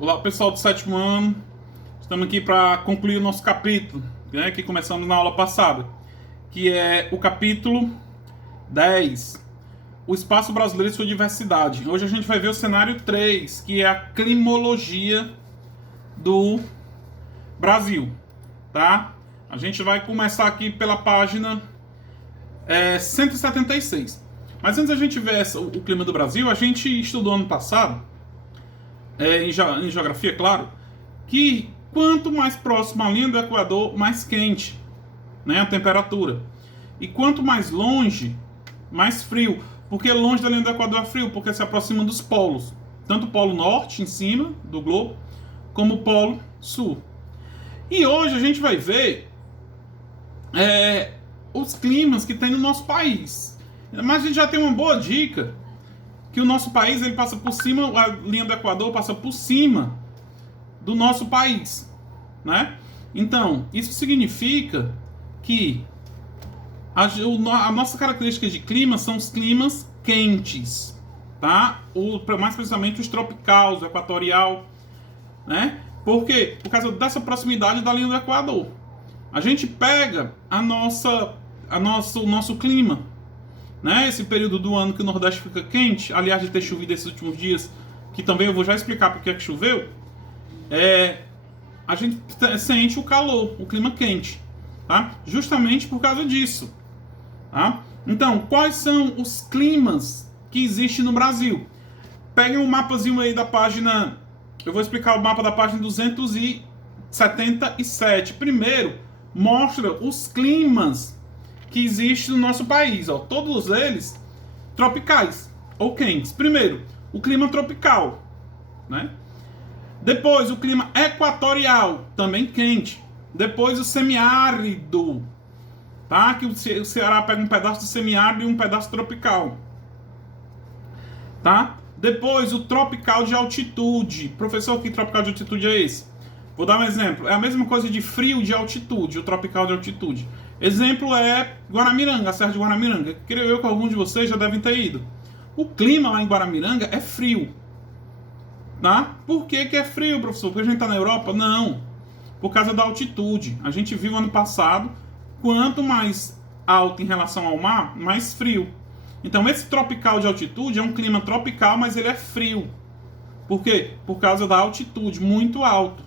Olá, pessoal do sétimo ano. Estamos aqui para concluir o nosso capítulo, né, que começamos na aula passada, que é o capítulo 10, o espaço brasileiro e sua diversidade. Hoje a gente vai ver o cenário 3, que é a climologia do Brasil, tá? A gente vai começar aqui pela página 176. Mas antes da gente ver o clima do Brasil, a gente estudou ano passado, em geografia, claro, que quanto mais próximo à linha do Equador, mais quente, né, a temperatura. E quanto mais longe, mais frio. Porque longe da linha do Equador é frio, porque se aproxima dos polos. Tanto o polo norte, em cima do globo, como o polo sul. E hoje a gente vai ver os climas que tem no nosso país. Mas a gente já tem uma boa dica, que o nosso país ele passa por cima, a linha do Equador passa por cima do nosso país, né? Então, isso significa que a nossa característica de clima são os climas quentes, tá? Mais precisamente os tropicais, o equatorial, né? Por quê? Por causa dessa proximidade da linha do Equador. A gente pega o nosso clima, né? Esse período do ano que o Nordeste fica quente, aliás de ter chovido esses últimos dias, que também eu vou já explicar porque é que choveu, a gente sente o calor, o clima quente, tá? Justamente por causa disso, tá? Então, quais são os climas que existem no Brasil? Peguem um mapazinho aí da página, eu vou explicar o mapa da página 277. Primeiro, mostra os climas que existem no nosso país, ó, todos eles tropicais ou quentes. Primeiro, o clima tropical, né? Depois, o clima equatorial, também quente. Depois, o semiárido, tá? Que o Ceará pega um pedaço do semiárido e um pedaço tropical, tá? Depois, o tropical de altitude. Professor, que tropical de altitude é esse? Vou dar um exemplo. É a mesma coisa de frio de altitude, o tropical de altitude. Exemplo é Guaramiranga, a Serra de Guaramiranga. Creio eu que alguns de vocês já devem ter ido. O clima lá em Guaramiranga é frio. Tá? Por que é frio, professor? Porque a gente está na Europa? Não. Por causa da altitude. A gente viu ano passado, quanto mais alto em relação ao mar, mais frio. Então esse tropical de altitude é um clima tropical, mas ele é frio. Por quê? Por causa da altitude, muito alto.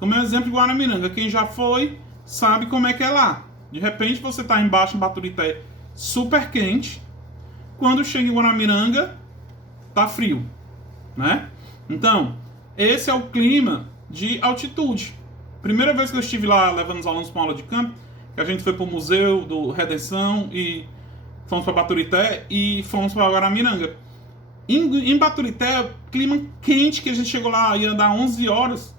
Como é o exemplo de Guaramiranga. Quem já foi, sabe como é que é lá. De repente você está embaixo em Baturité, super quente. Quando chega em Guaramiranga, tá frio, né? Então, esse é o clima de altitude. Primeira vez que eu estive lá levando os alunos para uma aula de campo, que a gente foi para o Museu do Redenção e fomos para Baturité e fomos para Guaramiranga. Em Baturité, clima quente, que a gente chegou lá, ia dar 11 horas.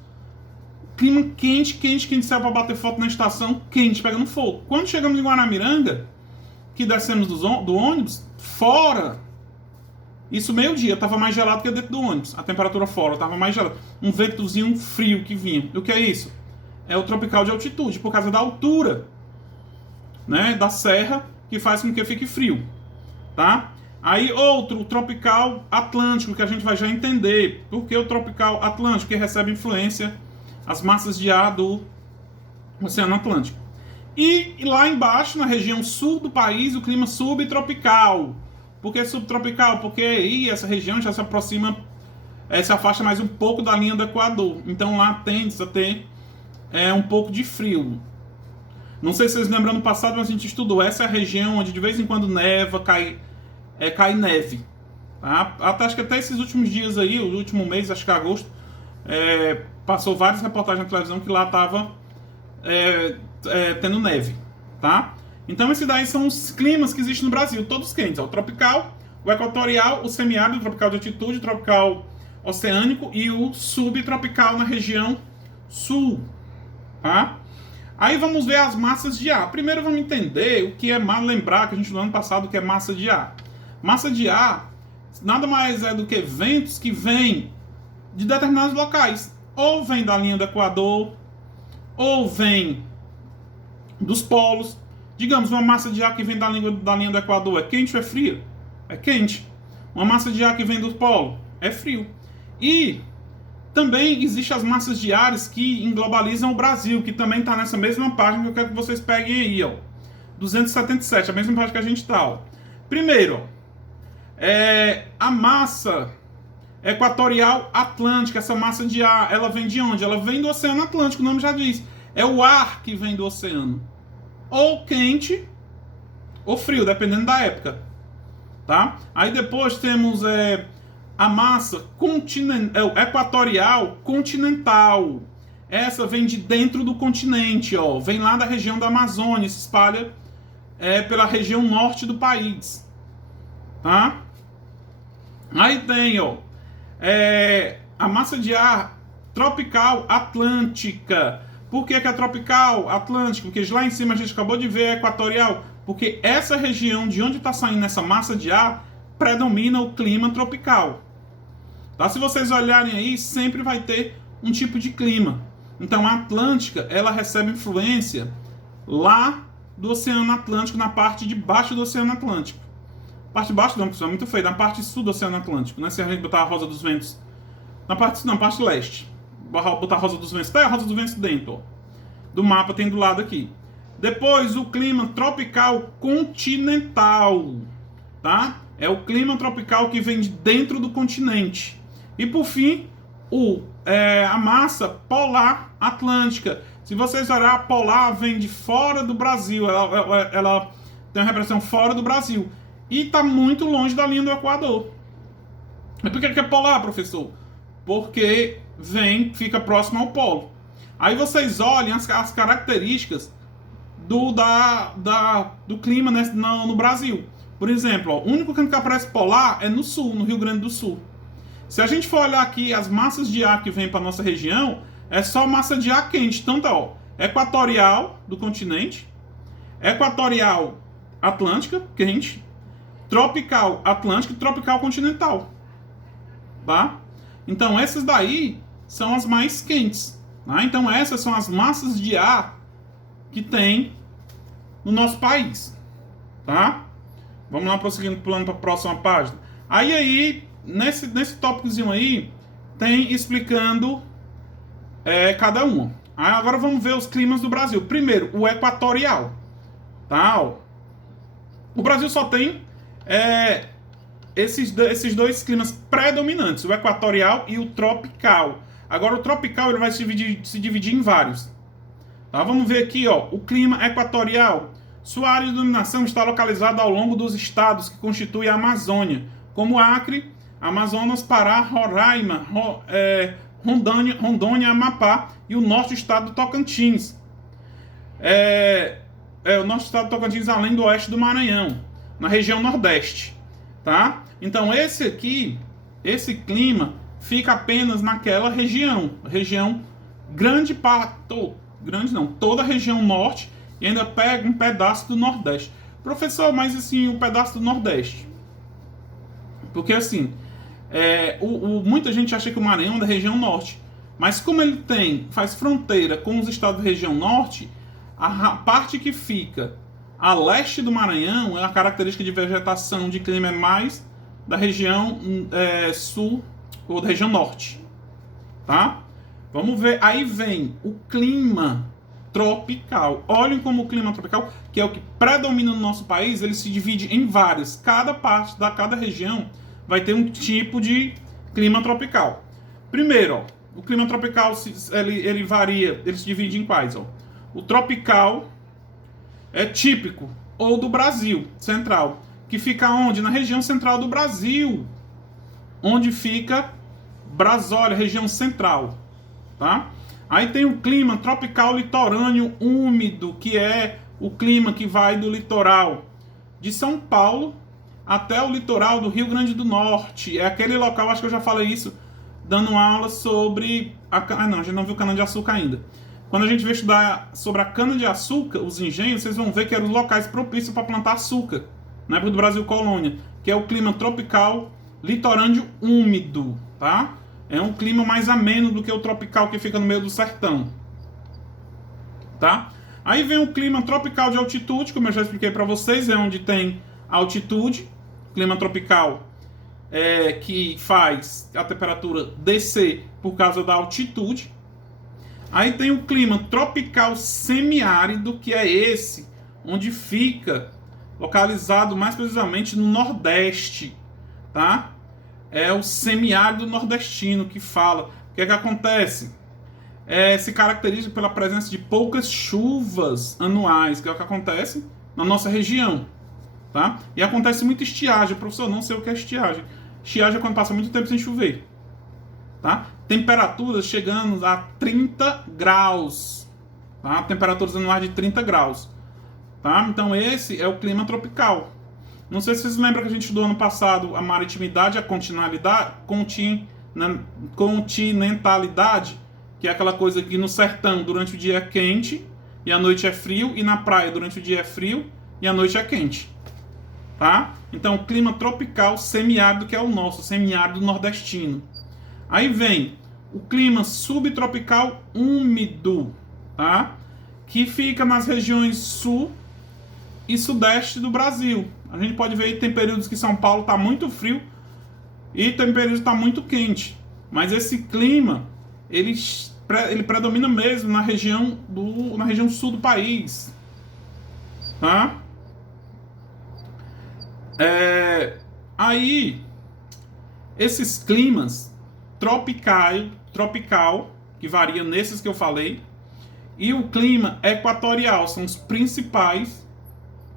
Clima quente, que a gente saiu para bater foto na estação, quente, pegando fogo. Quando chegamos em Guaramiranga, que descemos do ônibus, fora, isso meio-dia, estava mais gelado que dentro do ônibus. A temperatura fora estava mais gelada. Um ventozinho frio que vinha. E o que é isso? É o tropical de altitude, por causa da altura, né, da serra, que faz com que fique frio, tá? Aí outro, o tropical atlântico, que a gente vai já entender. Por que o tropical atlântico? Que recebe influência as massas de ar do Oceano Atlântico. E lá embaixo, na região sul do país, o clima subtropical. Por que subtropical? Porque aí essa região já se aproxima, se afasta mais um pouco da linha do Equador. Então lá tende a ter um pouco de frio. Não sei se vocês lembram no passado, mas a gente estudou. Essa é a região onde de vez em quando neva, cai neve. Tá? Acho que até esses últimos dias aí, o último mês, acho que é agosto, passou várias reportagens na televisão que lá estava tendo neve, tá? Então esses daí são os climas que existem no Brasil, todos quentes, o tropical, o equatorial, o semiárido, o tropical de altitude, o tropical oceânico e o subtropical na região sul, tá? Aí vamos ver as massas de ar. Primeiro vamos entender o que é lembrar que a gente no ano passado que é massa de ar. Massa de ar nada mais é do que ventos que vêm de determinados locais. Ou vem da linha do Equador, ou vem dos polos. Digamos, uma massa de ar que vem da linha do Equador é quente ou é fria? É quente. Uma massa de ar que vem do polo é frio. E Também existem as massas de ares que globalizam o Brasil, que também está nessa mesma página que eu quero que vocês peguem aí, ó. 277, a mesma página que a gente está, ó. Primeiro, a massa equatorial atlântica, essa massa de ar, ela vem de onde? Ela vem do Oceano Atlântico, o nome já diz. É o ar que vem do oceano. Ou quente, ou frio, dependendo da época. Tá? Aí depois temos a massa equatorial continental. Essa vem de dentro do continente, ó. Vem lá da região da Amazônia, se espalha pela região norte do país. Tá? Aí tem, ó, a massa de ar tropical atlântica. Por que é tropical atlântica? Porque lá em cima a gente acabou de ver a equatorial. Porque essa região de onde está saindo essa massa de ar predomina o clima tropical. Tá? Se vocês olharem aí, sempre vai ter um tipo de clima. Então a Atlântica, ela recebe influência lá do Oceano Atlântico, na parte de baixo do Oceano Atlântico. Parte de baixo não, pessoal, é muito feio. Na parte sul do Oceano Atlântico, né? Se a gente botar a Rosa dos Ventos. Na parte leste. Botar a Rosa dos Ventos. Tá a Rosa dos Ventos dentro, ó. Do mapa tem do lado aqui. Depois, o clima tropical continental. Tá? É o clima tropical que vem de dentro do continente. E por fim, a massa polar atlântica. Se vocês olharem, a polar vem de fora do Brasil. Ela tem uma repressão fora do Brasil. E está muito longe da linha do Equador. E por que é polar, professor? Porque fica próximo ao polo. Aí vocês olhem as características do clima no Brasil. Por exemplo, ó, o único canto que aparece polar é no sul, no Rio Grande do Sul. Se a gente for olhar aqui as massas de ar que vêm para nossa região, é só massa de ar quente. Então tá, ó, equatorial do continente, equatorial atlântica, quente, tropical atlântica e tropical continental. Tá? Então essas daí são as mais quentes. Tá? Então essas são as massas de ar que tem no nosso país. Tá? Vamos lá, prosseguindo, pulando para a próxima página. Aí nesse tópicozinho aí, tem explicando cada uma. Aí agora vamos ver os climas do Brasil. Primeiro, o equatorial. Tá? Ó. O Brasil só tem esses dois climas predominantes, o equatorial e o tropical. Agora o tropical ele vai se dividir em vários. Tá? Vamos ver aqui, ó, o clima equatorial. Sua área de dominação está localizada ao longo dos estados que constituem a Amazônia, como Acre, Amazonas, Pará, Roraima, Rondônia, Amapá e o norte do estado do Tocantins. O norte do estado do Tocantins, além do oeste do Maranhão, na região nordeste. Tá? Então esse clima fica apenas naquela região toda a região norte e ainda pega um pedaço do nordeste. Professor, mas assim, um pedaço do nordeste. Porque assim, muita gente acha que o Maranhão é da região norte, mas como ele faz fronteira com os estados da região norte, a parte que fica a leste do Maranhão, a característica de vegetação de clima é mais da região sul ou da região norte. Tá? Vamos ver, aí vem o clima tropical. Olhem como o clima tropical, que é o que predomina no nosso país, ele se divide em vários. Cada parte cada região vai ter um tipo de clima tropical. Primeiro, ó, o clima tropical ele varia, ele se divide em quais? Ó? O tropical é típico, ou do Brasil central, que fica onde? Na região central do Brasil, onde fica Brasólia, região central. Tá? Aí tem o clima tropical litorâneo úmido, que é o clima que vai do litoral de São Paulo até o litoral do Rio Grande do Norte. É aquele local, acho que eu já falei isso, dando aula sobre... não, a gente não viu cana-de-açúcar ainda. Quando a gente vai estudar sobre a cana-de-açúcar, os engenhos, vocês vão ver que eram os locais propícios para plantar açúcar, na época do Brasil colônia, que é o clima tropical litorâneo úmido, tá? É um clima mais ameno do que o tropical que fica no meio do sertão. Tá? Aí vem o clima tropical de altitude, como eu já expliquei para vocês, é onde tem altitude. Clima tropical que faz a temperatura descer por causa da altitude. Aí tem o clima tropical semiárido, que é esse, onde fica localizado mais precisamente no Nordeste, tá? É o semiárido nordestino que fala. O que é que acontece? Se caracteriza pela presença de poucas chuvas anuais, que é o que acontece na nossa região, tá? E acontece muito estiagem. Professor, não sei o que é estiagem. Estiagem é quando passa muito tempo sem chover, tá? Temperaturas chegando a 30 graus, tá? Temperaturas anuais de 30 graus, tá? Então esse é o clima tropical. Não sei se vocês lembram que a gente estudou ano passado a maritimidade, a continentalidade, que é aquela coisa que no sertão durante o dia é quente e a noite é frio, e na praia durante o dia é frio e a noite é quente, tá? Então, clima tropical semiárido, que é o nosso, semiárido nordestino. Aí vem o clima subtropical úmido, tá? Que fica nas regiões sul e sudeste do Brasil. A gente pode ver que tem períodos que São Paulo está muito frio e tem períodos que está muito quente. Mas esse clima, ele predomina mesmo na região sul do país, tá? Aí, esses climas tropical, que varia nesses que eu falei, e o clima equatorial são os principais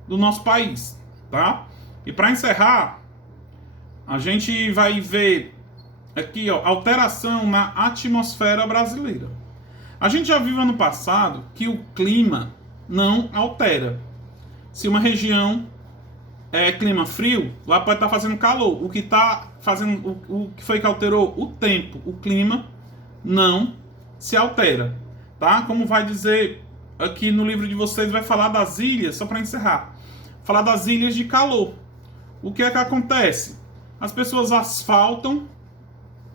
do nosso país, tá? E para encerrar, a gente vai ver aqui, ó, alteração na atmosfera brasileira. A gente já viu ano passado que o clima não altera. Se uma região é clima frio, lá pode estar fazendo calor. O que está fazendo, o que foi que alterou? O tempo. O clima não se altera, tá? Como vai dizer aqui no livro de vocês, vai falar das ilhas, só para encerrar. Falar das ilhas de calor. O que é que acontece? As pessoas asfaltam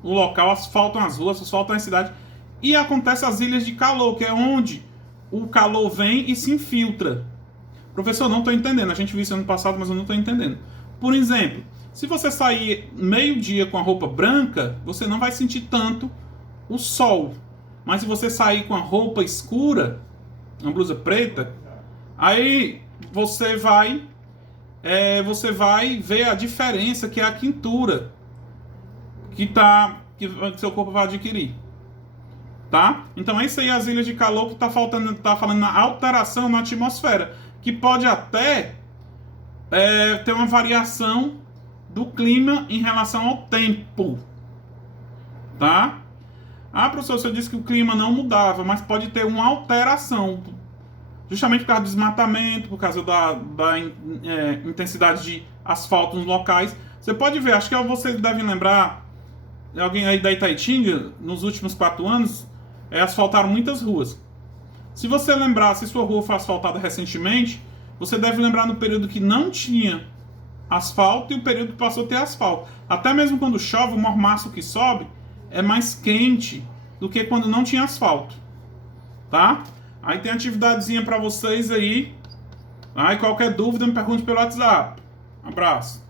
o local, asfaltam as ruas, asfaltam a cidade, e acontece as ilhas de calor, que é onde o calor vem e se infiltra. Professor, não estou entendendo. A gente viu isso ano passado, mas eu não estou entendendo. Por exemplo, se você sair meio-dia com a roupa branca, você não vai sentir tanto o sol. Mas se você sair com a roupa escura, uma blusa preta, aí você vai ver a diferença, que é a quintura que seu corpo vai adquirir, tá? Então é isso aí, as ilhas de calor, que tá falando na alteração na atmosfera, que pode até ter uma variação do clima em relação ao tempo, tá? Ah, professor, você disse que o clima não mudava, mas pode ter uma alteração, justamente por causa do desmatamento, por causa da intensidade de asfalto nos locais. Você pode ver, acho que vocês devem lembrar, alguém aí da Itaitinga, nos últimos 4 anos, asfaltaram muitas ruas. Se você lembrar, se sua rua foi asfaltada recentemente, você deve lembrar no período que não tinha asfalto e o período que passou a ter asfalto. Até mesmo quando chove, o mormaço que sobe é mais quente do que quando não tinha asfalto, tá? Aí tem atividadezinha para vocês aí. Aí qualquer dúvida me pergunte pelo WhatsApp. Um abraço.